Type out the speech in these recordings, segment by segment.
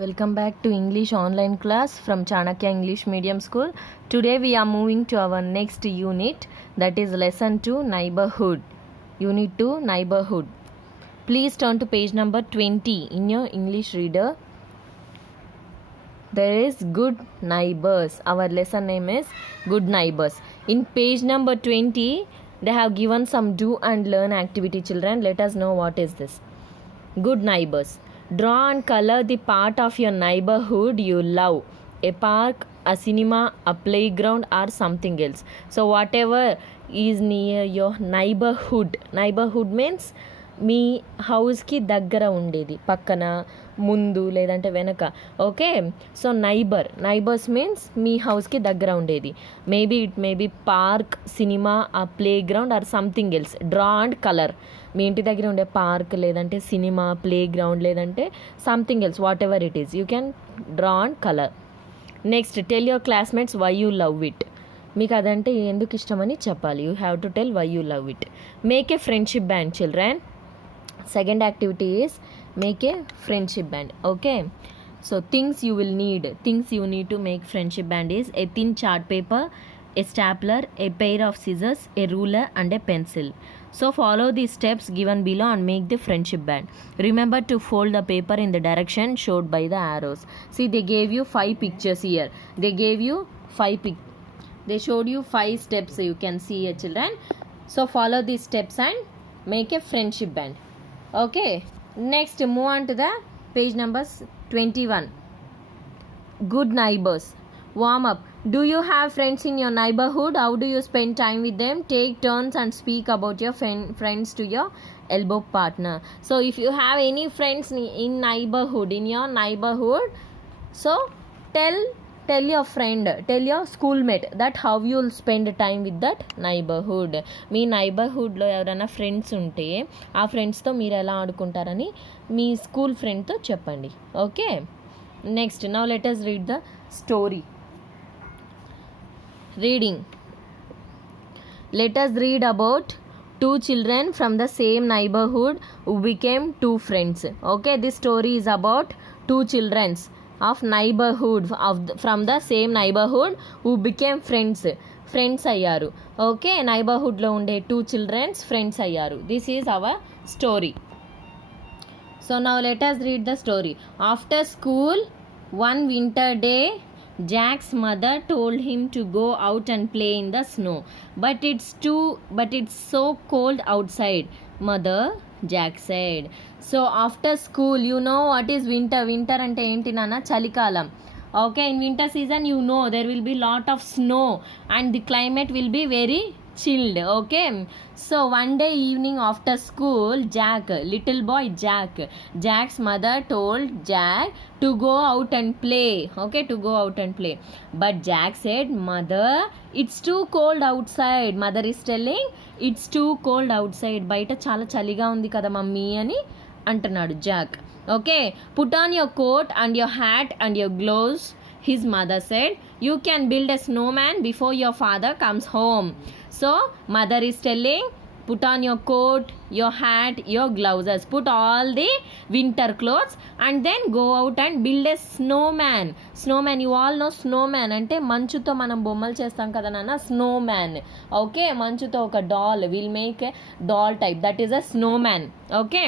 Welcome back to English online class from Chanakya English Medium School. Today we are moving to our next unit, that is lesson 2 neighborhood. Unit 2 neighborhood. Please turn to page number 20 in your English reader. There is good neighbors. Our lesson name is good neighbors. In page number 20 they have given some do and learn activity. Children, let us know what is this. Good neighbors. Draw and color the part of your neighborhood you love. A park, a cinema, a playground, or something else. So whatever is near your neighborhood. Neighborhood means మీ హౌస్కి దగ్గర ఉండేది, పక్కన, ముందు లేదంటే వెనక. Okay, so neighbours means మీ హౌస్కి దగ్గర ఉండేది. Maybe it maybe park, cinema, ah play ground or something else. Draw and colour. మీ ఇంటి దగ్గర ఉండే పార్క్ లేదంటే సినిమా, ప్లే గ్రౌండ్ లేదంటే something else, whatever it is, you can draw and colour. Next, tell your classmates why you love it. మీకు అదంటే ఎందుకు ఇష్టమని చెప్పాలి. You have to tell why you love it. Make A friendship band children. Second activity is make a friendship band. Okay, so things you need to make friendship band is a thin chart paper, a stapler, a pair of scissors, a ruler and a pencil. So follow the steps given below and make the friendship band. Remember to fold the paper in the direction showed by the arrows. See, they gave you 5 pictures here. They showed you 5 steps, you can see here children. So follow these steps and make a friendship band. Okay, next move on to the page numbers 21. Good neighbors. Warm up. Do you have friends in your neighborhood? How do you spend time with them? Take turns and speak about your friends to your elbow partner. So if you have any friends in your neighborhood, so tell your friend, tell your schoolmate that how you will spend time with that neighborhood. మీ నైబర్హుడ్లో ఎవరైనా friends ఉంటే ఆ ఫ్రెండ్స్తో మీరు ఎలా ఆడుకుంటారని మీ school ఫ్రెండ్తో చెప్పండి. Okay, next now let us read the story. Reading. Let us read about 2 children from the same neighborhood who became 2 friends. Okay, this story is about 2 children of neighborhood from the same neighborhood who became friends అయ్యారు. Okay, నైబర్హుడ్లో ఉండే 2 children friends అయ్యారు. This is our story. So now let us read the story. After school, one winter day, Jack's mother told him to go out and play in the snow. But it's so cold outside, mother, Jack said. So after school, you know what is winter. Winter ante enti nana? Chalikalam. Okay, in winter season, you know there will be lot of snow and the climate will be very chilled. Okay, so one day evening after school, little boy Jack's mother told Jack to go out and play. Okay, to go out and play, but Jack said, mother, it's too cold outside. Mother is telling, it's too cold outside. Baita chala chaliga undi kada mummy ani అంటున్నాడు Jack. Okay, put on your coat and your hat and your gloves, his mother said. You can build a snow man before your father comes home. So mother is telling, put on your coat, your hat, your gloves, put all the winter clothes and then go out and build a snowman. You all know snowman అంటే మంచుతో మనం బొమ్మలు చేస్తాం కదా నాన్న, snowman. Okay, మంచుతో ఒక doll, will make a doll type, that is a snowman. Okay,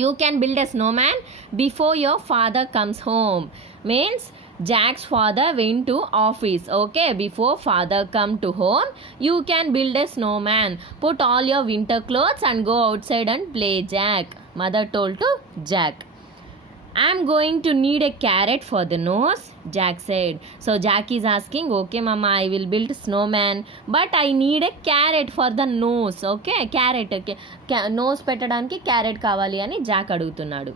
you can build a snowman before your father comes home means Jack's father went to office. Okay, before father come to home, you can build a snowman. Put all your winter clothes and go outside and play, Jack, mother told to Jack. I'm going to need a carrot for the nose, Jack said. So Jack is asking, okay mama, I will build snowman, but I need a carrot for the nose. Okay, carrot, okay, nose పెట్టడానికి carrot కావాలి అని Jack అడుగుతున్నాడు.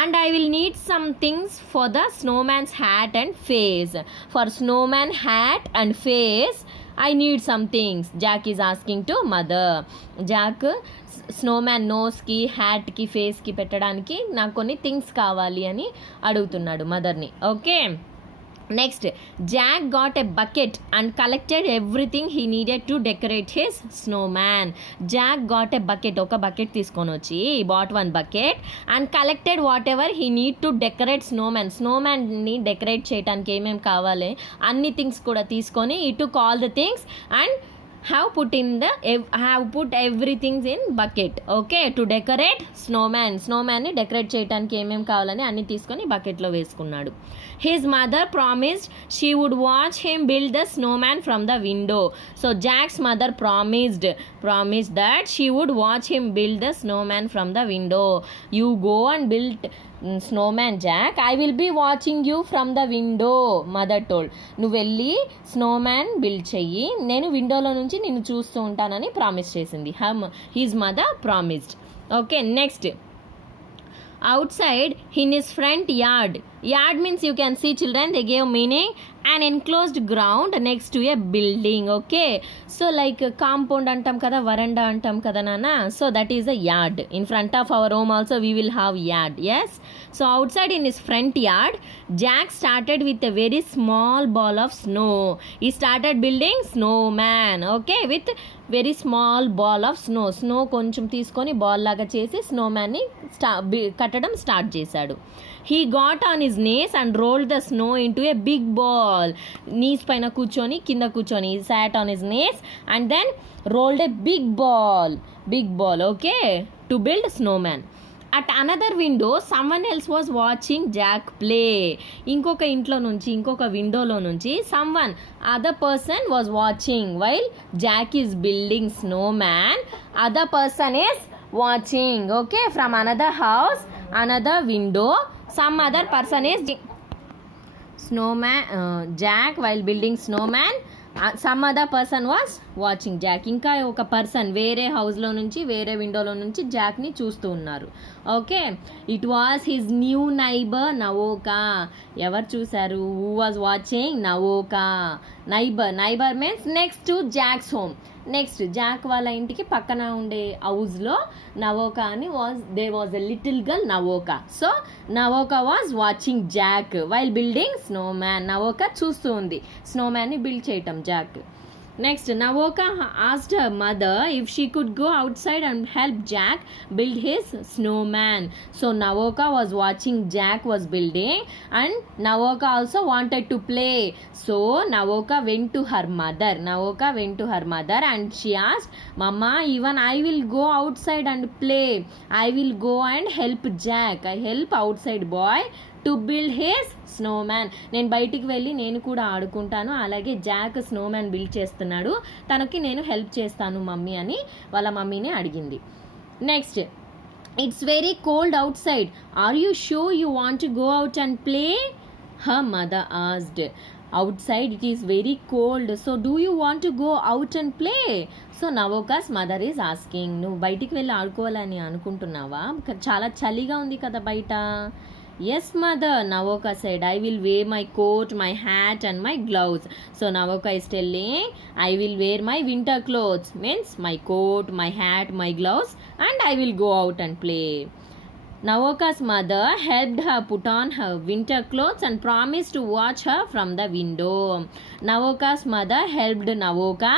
And I will need some things for the snowman's hat and face. For snowman hat and face, I need some things, Jack is asking to mother. Jack snowman నోస్కి, హ్యాట్కి, ఫేస్కి పెట్టడానికి నాకు కొన్ని థింగ్స్ కావాలి అని అడుగుతున్నాడు మదర్ని. Okay, Next, Jack got a bucket and collected everything he needed to decorate his snowman. Jack got a bucket, oka bucket తీసుకొని వచ్చి he bought one bucket and collected whatever he need to decorate snowman ని decorate చేయడానికి ఏమేమి కావాలి అన్ని things కూడా తీసుకొని he took all the things and have put everything in bucket. Okay, to decorate snowman ని డెకరేట్ చేయడానికి ఏమేమి కావాలని అన్ని తీసుకొని బకెట్లో వేసుకున్నాడు. His mother promised she would watch him build the snowman from the window. So Jack's mother promised that she would watch him build the snowman from the window. You go and build snowman, Jack. I will be watching you from the window, mother told. నువ్వు వెళ్ళి Snowman build చెయ్యి, నేను విండోలో నుంచి నిన్ను చూస్తూ ఉంటానని promise చేసింది. His mother promised. Okay, next. Outside in his front yard means you can see children, they gave meaning an enclosed ground next to a building. Okay, so like compound antam kada, veranda antam kada nana, so that is a yard. In front of our home also we will have yard. Yes, so outside in his front yard, Jack started with a very small ball of snow. He started building snowman. Okay, with very small ball of snow కొంచెం తీసుకొని ball లాగా చేసి Snowman ని కట్టడం start చేశాడు. He got on his knees and rolled the snow into a big ball. Knees పైన కూర్చొని కింద కూర్చొని sat on his knees and then rolled a big ball. Okay, to build snowman. At another window someone else was watching Jack play. ఇంకొక ఇంట్లో నుంచి ఇంకొక విండోలో నుంచి other person was watching while Jack is building snowman. Other person is watching. Okay, from another house, another window, some other person is Jack while building snowman. Some other person was watching Jack. ఇంకా ఒక person వేరే హౌస్లో నుంచి వేరే విండోలో నుంచి జాక్ని చూస్తూ ఉన్నారు. Okay, it was his new neighbour Navoka. ఎవరు చూశారు? Who was watching? Navoka. Neighbour means next to Jack's home. Next Jack వాళ్ళ ఇంటికి పక్కన ఉండే హౌస్లో నవోకా అని there was a little girl Navoka. So Navoka was watching Jack while building snowman. Navoka చూస్తూ ఉంది స్నోమ్యాన్ని బిల్డ్ చేయటం Jack. Next, Navoka asked her mother if she could go outside and help Jack build his snowman. So Navoka was watching Jack was building and Navoka also wanted to play. So Navoka went to her mother and she asked, Mama, even I will go outside and play. I will go and help Jack. I help outside boy to build his Snowman. నేను బయటికి వెళ్ళి నేను కూడా ఆడుకుంటాను, అలాగే Jack Snowman build చేస్తున్నాడు, తనకి నేను help చేస్తాను మమ్మీ అని వాళ్ళ మమ్మీని అడిగింది. Next, it's very cold outside. Are you sure you want to go out and play? Her mother asked. outside it is very cold, so do you want to go out and play? So Navoka's mother is asking, నువ్వు బయటికి వెళ్ళి ఆడుకోవాలని అనుకుంటున్నావా? చాలా చలిగా ఉంది కదా బయట. Yes mother, Navoka said, I will wear my coat, my hat and my gloves. So Navoka is telling, I will wear my winter clothes, means my coat, my hat, my gloves, and I will go out and play. Navoka's mother helped her put on her winter clothes and promised to watch her from the window. Navoka's mother helped Navoka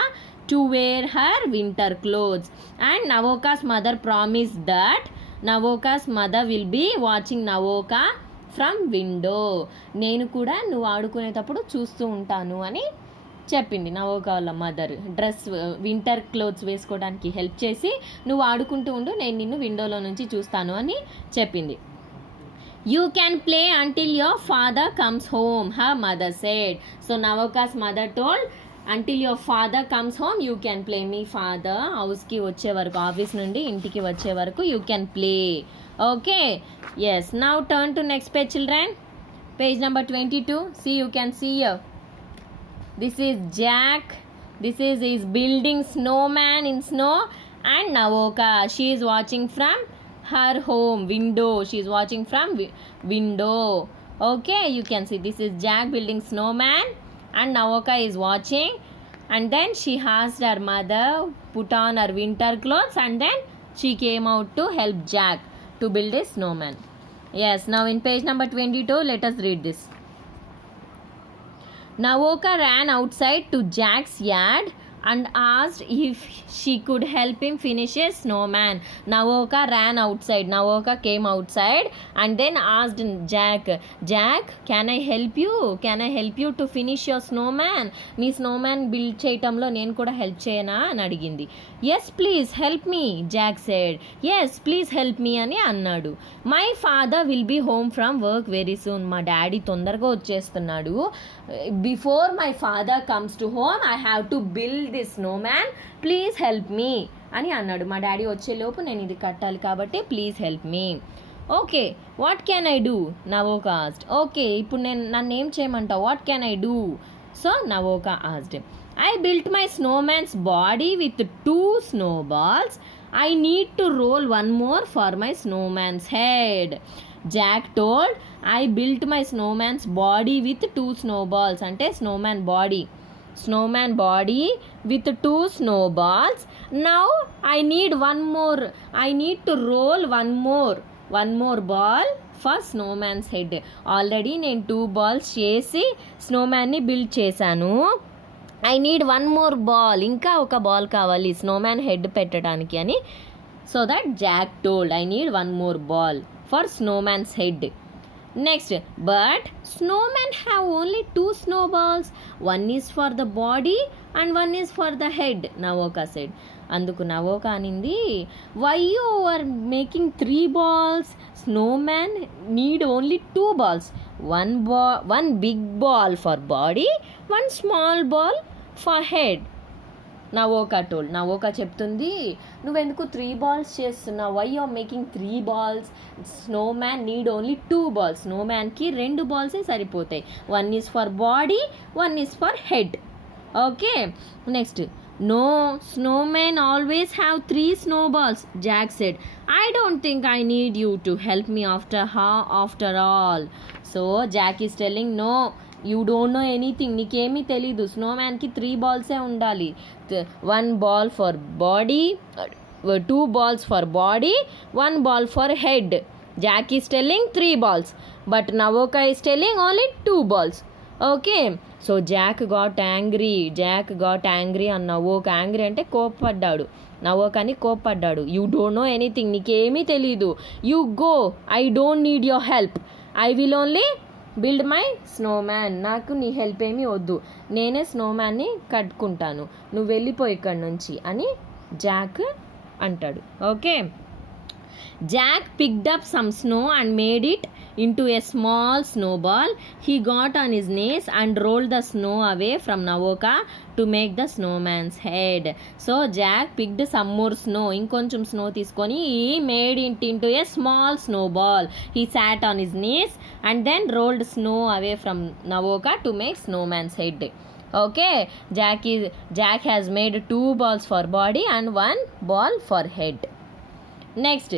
to wear her winter clothes and Navoka's mother promised that Navoka's mother will be watching Navoka from window. నేను కూడా నువ్వు ఆడుకునేటప్పుడు చూస్తూ ఉంటాను అని చెప్పింది నవోకా వాళ్ళ mother. Dress winter clothes వేసుకోవడానికి హెల్ప్ చేసి నువ్వు ఆడుకుంటూ ఉండు, నేను నిన్ను విండోలో నుంచి చూస్తాను అని చెప్పింది. You can play until your father comes home, her mother said. So Navoka's mother told, until your father comes home you can play. Me father హౌస్కి వచ్చే వరకు, ఆఫీస్ నుండి ఇంటికి వచ్చే వరకు you can play. Okay, yes, now turn to next page children, page number 22. See, you can see here, this is Jack, this is his building snowman in snow, and Navoka, she is watching from her home window, she is watching from window. Okay, you can see this is Jack building snowman and Navoka is watching, and then she asked her mother put on her winter clothes and then she came out to help Jack to build a snowman. Yes, now in page number 22 let us read this. Navoka ran outside to Jack's yard and asked if she could help him finish a snowman. Navoka ran outside. Navoka came outside and then asked Jack, can I help you? Can I help you to finish your snowman? నీ snowman build చేయటంలో నేను కూడా help చేయనా అని అడిగింది. Yes please help me, Jack said. Yes please help me అని అన్నాడు. My father will be home from work very soon. మా డాడీ తొందరగా వచ్చేస్తున్నాడు. Before my father comes to home I have to build this snowman, please help me అని అన్నాడు. మా daddy వచ్చేలోపు నేను ఇది కట్టాలి కాబట్టి please help me. Okay, what can I do? నవోకా asked. Okay, ఇప్పుడు నన్ను ఏం చేయమంటావు? What can I do? So Navoka asked, I built my snowman's body with 2 snowballs. I need to roll one more for my snowman's head. Jack told, I built my snowman's body with 2 snowballs. Ante snowman body with 2 snowballs. Now I need one more. I need to roll one more ball for snowman's head. Already నేను 2 balls చేసి snowman ని build చేశాను. I need 1 more ball. ఇంకా ఒక ball కావాలి Snowman head పెట్టడానికి అని. So that Jack told, I need 1 more ball for snowman's head. Next, but snowman have only 2 snowballs. 1 is for the body and 1 is for the head, Navoka said. అందుకు Navoka అనింది, why you are making 3 balls? Snowman need only 2 balls. One big ball for body, 1 small ball for head. Navoka told. Navoka చెప్తుంది, నువ్వెందుకు 3 balls చేస్తున్నావు? Why are making 3 balls? Snowman need only 2 balls. స్నోమ్యాన్కి 2 balls సరిపోతాయి. 1 is for body, 1 is for head. Okay, next, no, snowmen always have 3 snowballs, Jack said. I don't think I need you to help me after all. So Jack is telling, no, you don't know anything. నీకేమీ తెలీదు. స్నోమ్యాన్కి 3 balls ఉండాలి. 1 ball for body, 2 balls for body, 1 ball for head. Jack is telling 3 balls, but Navoka is telling only 2 balls. Okay, so Jack got angry and Navoka. Angry అంటే కోప్పడ్డాడు. నవోకాని కోప్పడ్డాడు. You don't know anything, నీకేమీ తెలీదు. You go, I don't need your help. I will only build my Snowman. నాకు నీ help ఏమీ వద్దు, నేనే స్నోమ్యాన్ని కట్టుకుంటాను, నువ్వు వెళ్ళిపో ఇక్కడి నుంచి అని జాక్ అంటాడు. Okay, Jack picked up some snow and made it into a small snowball. He got on his knees and rolled the snow away from Navoka to make the snowman's head. So Jack picked some more snow. ఇంకొంచెం snow తీసుకొని he made it into a small snowball. He sat on his knees and then rolled snow away from Navoka to make snowman's head. Okay, Jack has made 2 balls for body and 1 ball for head. Next,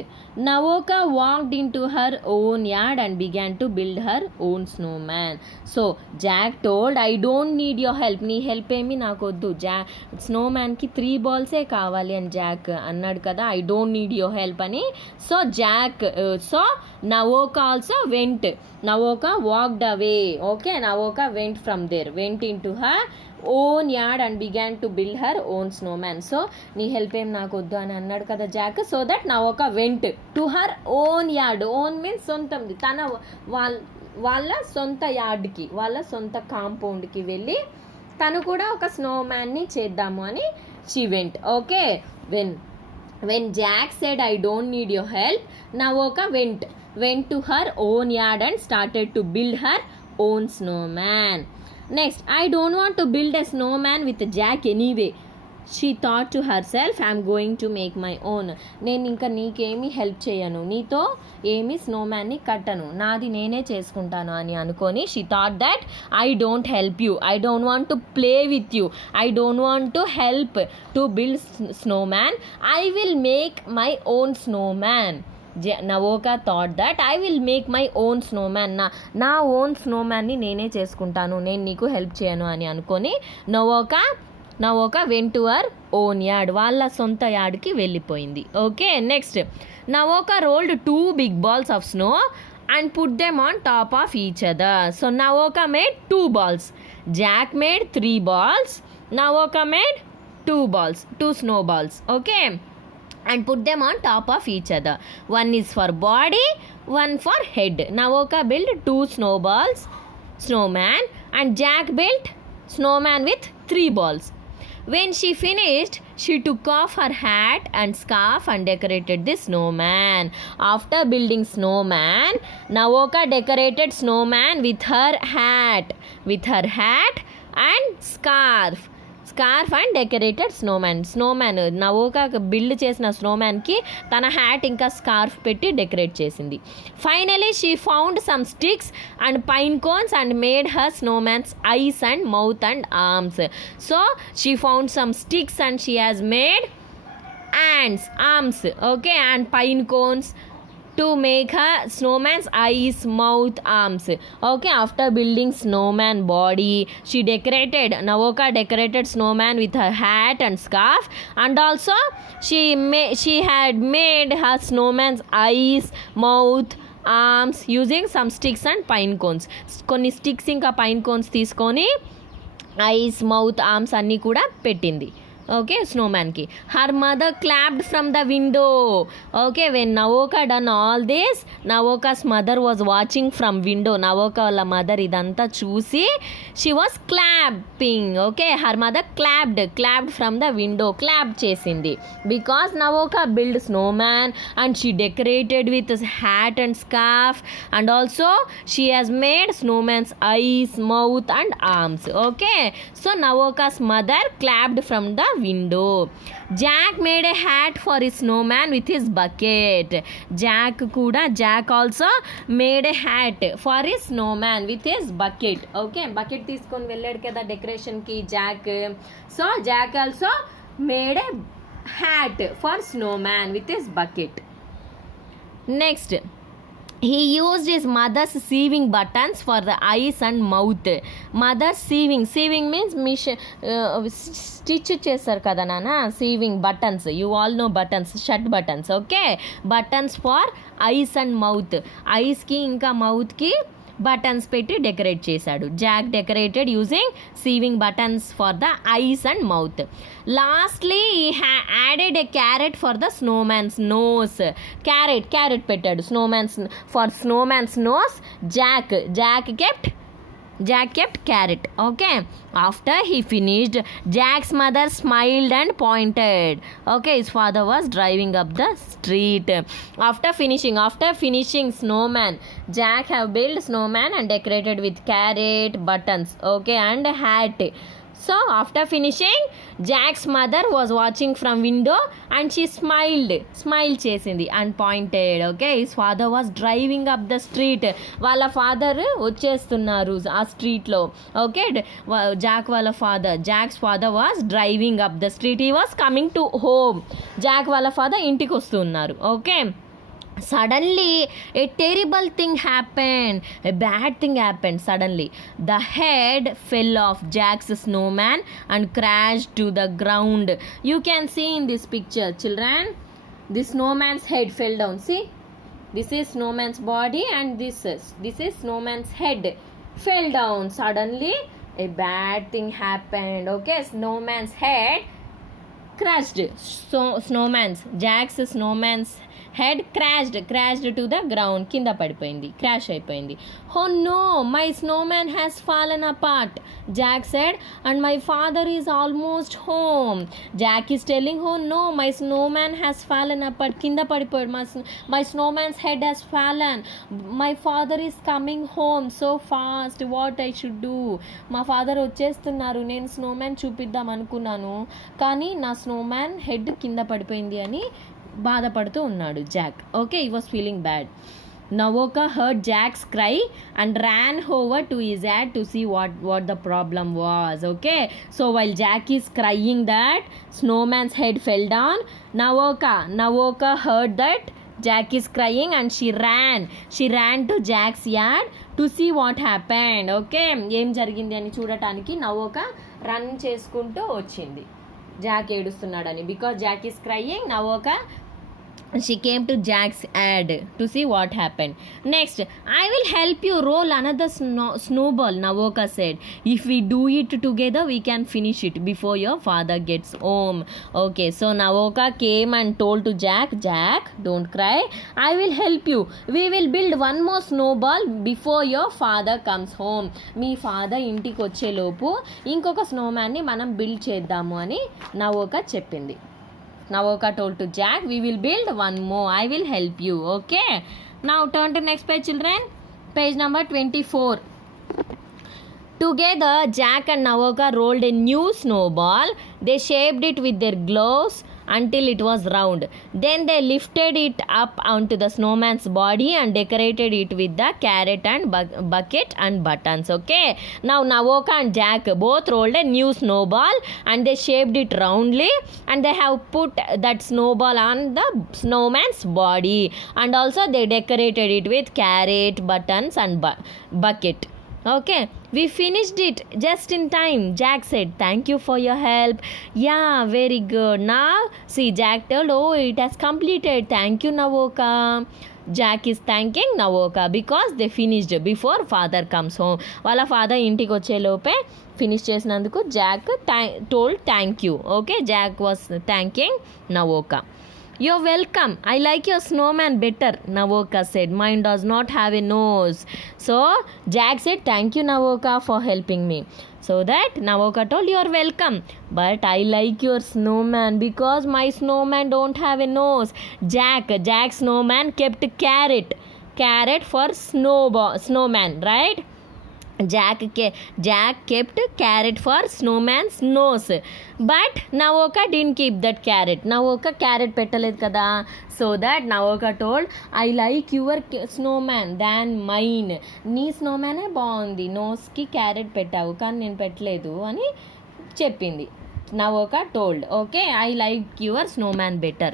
Navoka walked into her own yard and began to build her own snowman. So Jack told, I don't need your help. నీ help ఏమి నాకు వద్దు. స్నోమ్యాన్కి 3 balls కావాలి అని Jack అన్నాడు కదా, I don't need your help అని. So Navoka also went. Navoka walked away. Okay, Navoka went from there, went into her own yard and began to build her own snowman. So నీ help ఏం నాకు వద్దు అని అన్నాడు కదా Jack. So that Navoka went to her own yard. Own means సొంతంది, తన వాళ్ళ సొంత యార్డ్కి, వాళ్ళ సొంత కాంపౌండ్కి వెళ్ళి తను కూడా ఒక స్నోమ్యాన్ని చేద్దాము అని she went. Okay, when Jack said I don't need your help, Navoka went to her own yard and started to build her own snowman. Next, I don't want to build a snowman with Jack anyway. She thought to herself, I'm going to make my own. నేను ఇంకా నీకేమీ help చేయను, నీతో ఏమీ స్నోమ్యాన్ని కట్టను, నాది నేనే చేసుకుంటాను అని అనుకొని she thought that I don't help you, I don't want to play with you, I don't want to help to build snowman, I will make my own snowman. Navoka thought that I will make my own snowman. నా own స్నోమ్యాన్ని నేనే చేసుకుంటాను, నేను నీకు help చేయను అని అనుకొని Navoka went to her own yard, వాళ్ళ సొంత యార్డ్కి వెళ్ళిపోయింది. Okay, next, Navoka rolled 2 big balls of snow and put them on top of each other. So Naoka made 2 balls. Jack made 3 balls. Naoka made 2 balls, 2 snowballs. Okay, and put them on top of each other. One is for body, one for head. Naoka built 2 snowman, and Jack built snowman with 3 balls. When she finished, she took off her hat and scarf and decorated the snowman. After building snowman, Naoka decorated snowman with her hat and scarf and decorated snowman Navoka build చేసిన స్నోమ్యాన్కి తన hat ఇంకా scarf పెట్టి decorate చేసింది. Finally she found some sticks and pine cones and made her snowman's eyes and mouth and arms. So she found some sticks and she has made arms, okay, and pine cones to make her snowman's eyes, mouth, arms. Okay, after building snowman body, Naoka decorated snowman with her hat and scarf, and also she had made her snowman's eyes, mouth, arms using some sticks and pine cones. కొన్ని sticks ఇంకా pine cones తీసుకొని ice, mouth, arms అన్నీ కూడా పెట్టింది. Okay, snowman ki. Her mother clapped from the window. Okay, when Naoka done all this, Naoka's mother was watching from window. Naoka wala mother idanta chusi, she was clapping. Okay, her mother clapped from the window, clapped chesindi, because Naoka built snowman and she decorated with his hat and scarf, and also she has made snowman's eyes, mouth and arms. Okay, so Naoka's mother clapped from the window. Jack made a hat for his snowman with his bucket. Jack also made a hat for his snowman with his bucket. Okay, bucket తీసుకొని వెళ్ళాడు కదా decoration కి Jack. So Jack also made a hat for snowman with his bucket. Next, he used his mother's sewing buttons for the eyes and mouth. Mother's sewing means stitch చేస్తారు కదా నాన్న, sewing buttons. You all know buttons, shirt buttons. Okay, buttons for eyes and mouth. ఐస్కి ఇంకా మౌత్కి buttons పెట్టి decorate చేశాడు. Jack decorated using sewing buttons for the eyes and mouth. Lastly added a carrot for the snowman's nose. Carrot పెట్టాడు snowman's nose. Jack kept carrot. Okay, after he finished, Jack's mother smiled and pointed. Okay, his father was driving up the street. After finishing snowman, Jack have built snowman and decorated with carrot, buttons, okay, and hat. So after finishing, Jack's mother was watching from window and she smiled chesindi and pointed. Okay, his father was driving up the street. వాళ్ళ father వచ్చేస్తున్నారు ఆ స్ట్రీట్లో. Okay, Jack's father was driving up the street. He was coming to home. Jack వాళ్ళ father ఇంటికి వస్తున్నారు. Okay, suddenly a terrible thing happened. A bad thing happened suddenly. The head fell off Jack's snowman and crashed to the ground. You can see in this picture, children, the snowman's head fell down. See, this is snowman's body and this is snowman's head fell down. Suddenly a bad thing happened. Okay, snowman's head crashed. So Jack's snowman's head crashed to the ground. కింద పడిపోయింది, crash అయిపోయింది. Oh no, my snowman has fallen apart, Jack said, and my father is almost home. Jack is telling, oh no, my snowman has fallen apart. కింద పడిపోయాడు, my snowman's head has fallen. My father is coming home so fast. What I should do? మా father వచ్చేస్తున్నారు, నేను Snowman చూపిద్దాం అనుకున్నాను కానీ నా Snowman head కింద పడిపోయింది అని బాధపడుతూ ఉన్నాడు Jack. Okay, he was feeling bad. Naoka heard Jack's cry and ran over to his dad to see what the problem was. Okay, so while Jack is crying that snowman's head fell down, Naoka heard that Jack is crying and she ran to Jack's yard to see what happened. Okay, ఏం జరిగింది అని చూడటానికి Naoka run చేసుకుంటూ వచ్చింది Jack ఏడుస్తున్నాడని. Because Jack is crying, Naoka She came to Jack's ad to see what happened. Next, I will help you roll another snowball, Navoka said. If we do it together, we can finish it before your father gets home. Okay, so Navoka came and told to Jack, Jack, don't cry. I will help you. We will build one more snowball before your father comes home. Me father ఇంటికి వచ్చేలోపు ఇంకొక స్నోమ్యాన్ని మనం build చేద్దాము అని నవోకా చెప్పింది. Navoka told to Jack, we will build one more. I will help you. Okay. Now turn to next page, children. Page number 24. Together, Jack and Navoka rolled a new snowball. They shaped it with their gloves until it was round. Then they lifted it up onto the snowman's body and decorated it with the carrot and bucket and buttons. Okay. Now Navoka and Jack both rolled a new snowball and they shaped it roundly, and they have put that snowball on the snowman's body, and also they decorated it with carrot, buttons and bucket. Okay, we finished it just in time, Jack said. Thank you for your help. Yeah, very good. Now, see, Jack told, oh, it has completed. Thank you, Navoka. Jack is thanking Navoka because they finished before father comes home. వాళ్ళ father ఇంటికి వచ్చేలోపే finish చేసినందుకు Jack told thank you. Okay, Jack was thanking Navoka. You're welcome. I like your snowman better, Navoka said. Mine does not have a nose. So Jack said, thank you, Navoka, for helping me. So that Navoka told, you're welcome. But I like your snowman because my snowman don't have a nose. Jack's snowman kept carrot for snowman, right? Jack kept carrot for snowman's nose, but Navoka didn't keep that carrot. Navoka carrot పెట్టలేదు కదా. So that Navoka told, I like your snowman than mine. నీ స్నోమ్యానే బాగుంది, నోస్కి carrot పెట్టావు కానీ నేను పెట్టలేదు అని చెప్పింది. Navoka told, okay, I like your snowman better.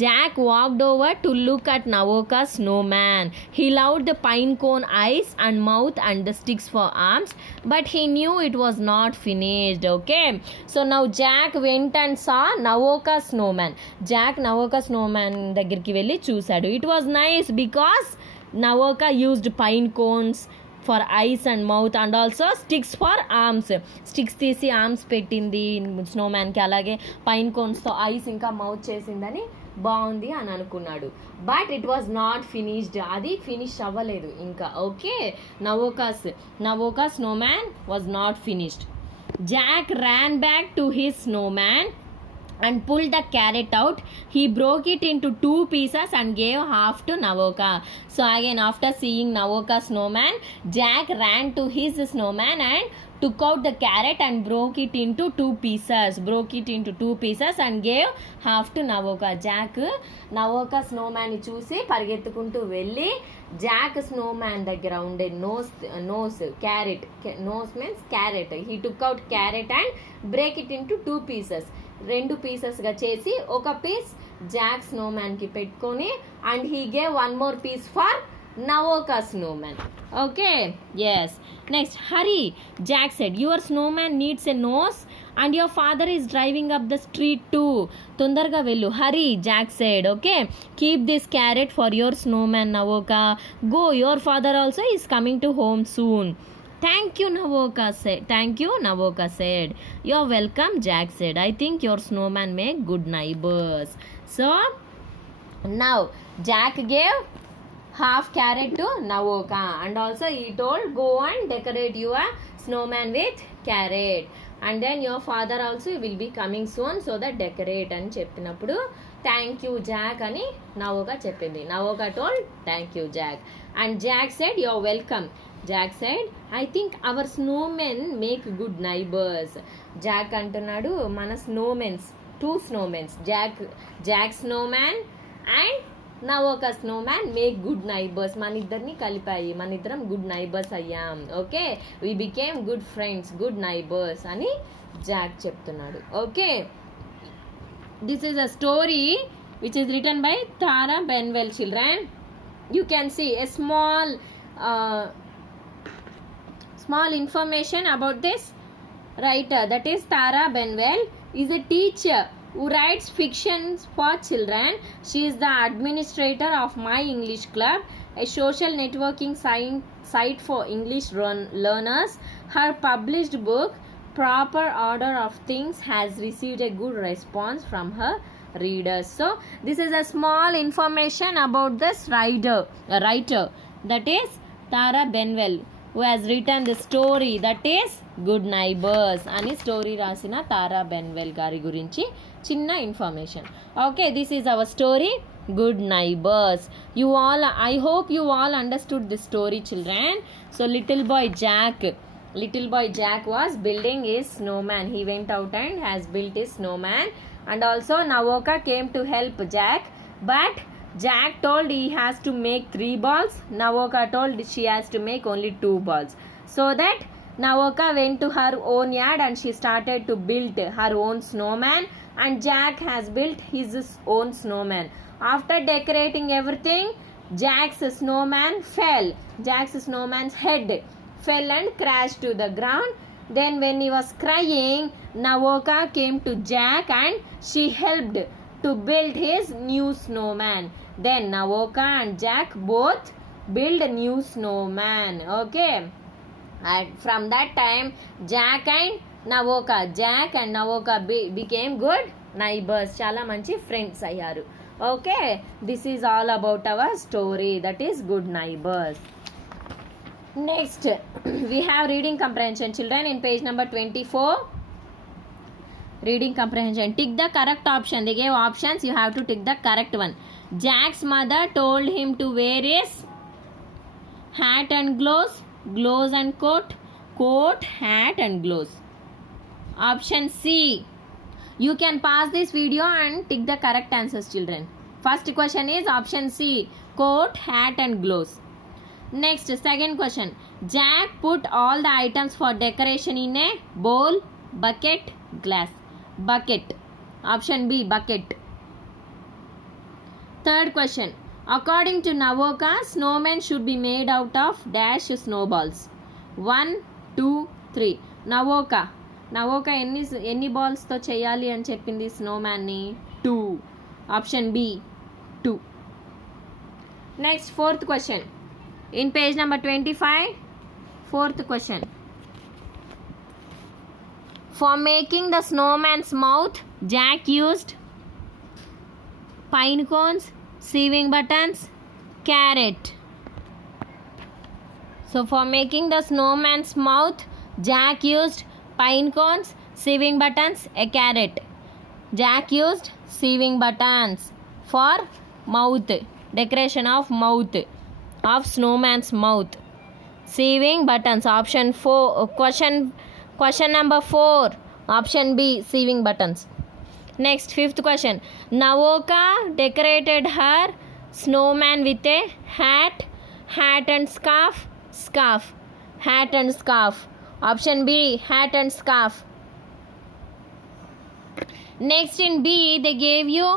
Jack walked over to look at Navoka's snowman. He loved the pine cone eyes and mouth and the sticks for arms, but he knew it was not finished. Okay, so now Jack went and saw Navoka's snowman. Jack Navoka's snowman దగ్గరికి వెళ్ళి చూశాడు. It was nice because Navoka used pine cones for eyes and mouth and also sticks for arms. Sticks తీసి arms పెట్టింది స్నోమ్యాన్కి, అలాగే pine కోన్స్తో eyes ఇంకా mouth చేసిందని బాగుంది అని అనుకున్నాడు. But it was not finished. అది ఫినిష్ అవ్వలేదు ఇంకా. Okay, Navoka snowman was not finished. Jack ran back to his snowman and pulled the carrot out. He broke it into 2 pieces and gave half to Navoka. So again, after seeing Navoka's snowman, Jack ran to his snowman and took out the carrot and broke it into 2 pieces and gave half to Navoka. Jack Navoka snowman ని చూసి పరిగెత్తుకుంటూ వెళ్ళి Jack snowman దగ్గర ఉండే nose carrot, nose means carrot, he took out carrot and break it into 2 pieces. 2 పీసెస్గా చేసి ఒక piece Jack స్నోమ్యాన్కి పెట్టుకొని, and he gave 1 more piece for Navoka snowman. Okay, yes. Next, hurry, Jack said. Your snowman needs a nose and your father is driving up the street too. Tondaraga vellu. Hurry, Jack said. Okay, keep this carrot for your snowman, Navoka. Go, your father also is coming to home soon. Thank you, Navoka said. You're welcome, Jack said. I think your snowman make good neighbors. So now Jack gave half carrot to Navoka, and also he told, go and decorate your snowman with carrot, and then your father also will be coming soon, so that decorate అని చెప్పినప్పుడు thank you Jack అని Navoka చెప్పింది. Navoka told, thank you, Jack, and Jack said, you're welcome. Jack said, I think our snowmen make good neighbors. Jack అంటున్నాడు, మన స్నోమెన్స్, 2 snowmen, Jack snowman and Navoka snowman make good neighbors. మన ఇద్దరిని కలిపాయి, మన ఇద్దరం good neighbours అయ్యాం. Okay, we became good friends, good neighbors అని Jack చెప్తున్నాడు. Okay, this is a story which is written by Tara Benwell, children. You can see a small information about this writer, that is Tara Benwell is a teacher who writes fictions for children. She is the administrator of My English Club, a social networking site for English learners. Her published book, Proper Order of Things, has received a good response from her readers. So this is a small information about this writer, that is Tara Benwell, who has written the story that is Good Neighbors అని story రాసిన తారా బెన్వెల్ గారి గురించి చిన్న information. Okay, this is our story Good Neighbors. I hope you all understood this story, children. So little boy Jack was building his snowman. He went out and has built his snowman, and also Naoka came to help Jack, but Jack told he has to make 3 balls. Naoka told she has to make only 2 balls. So that Naoka went to her own yard and she started to build her own snowman, and Jack has built his own snowman. After decorating everything, Jack's snowman fell. Jack's snowman's head fell and crashed to the ground. Then when he was crying, Naoka came to Jack and she helped to build his new snowman. Then Naoka and Jack both build a new snowman. Okay, and from that time Jack and Naoka became good neighbors. Chala manchi friends ayyaru. Okay, this is all about our story, that is Good Neighbors. Next we have reading comprehension, children, in page number 24. Reading comprehension. Tick the correct option. They gave options, you have to tick the correct one. Jack's mother told him to wear his hat and gloves and coat, hat and gloves. Option C. You can pause this video and tick the correct answers, children. First question is option C, coat, hat and gloves. Next, second question. Jack put all the items for decoration in a bowl, bucket, glass. Bucket. Option B, bucket. Third question. According to Naoka, snowmen should be made out of dash snowballs. 1, 2, 3. Naoka ఎన్ని బాల్స్తో చేయాలి అని చెప్పింది స్నోమ్యాన్ని? 2. Option B 2. Next fourth question. In page number 25, fourth question. For making the snowman's mouth, Jack used pine cones, sewing buttons, carrot. So for making the snowman's mouth, Jack used pine cones, sewing buttons, a carrot. Jack used sewing buttons for mouth, decoration of mouth, of snowman's mouth. Sewing buttons, option 4. Question number 4, option B, sewing buttons. Next, fifth question. Naoka decorated her snowman with a hat and scarf. Hat and scarf. Option B, hat and scarf. Next, in B, they gave you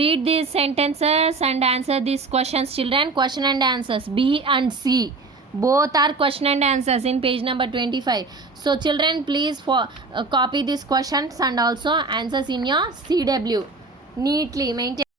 read these sentences and answer these questions, children. Question and answers, B and C. Both are question and answers in page number 25. So children, please copy these questions and also answers in your CW. Neatly maintain.